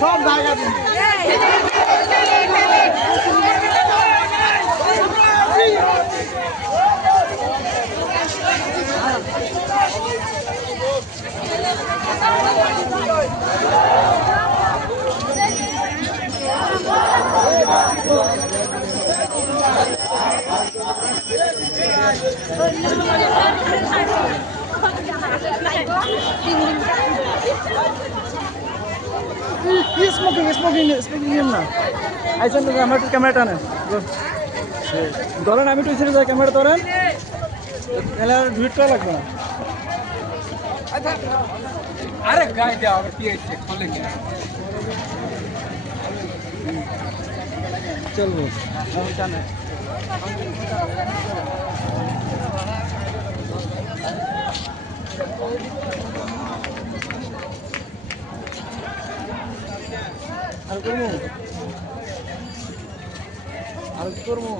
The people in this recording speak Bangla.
সব জায়গা স্মোকিং না আইসেন আমার একটু ক্যামেরা টানেন ধরেন আমি একটু ছেড়ে যাই ক্যামেরা ধরেন তাহলে আর ভিড় করা লাগবে না আরে গায়ে দেওয়া আবার কি হচ্ছে খোলে কিনা চলবো টানে আর করবো আর করবো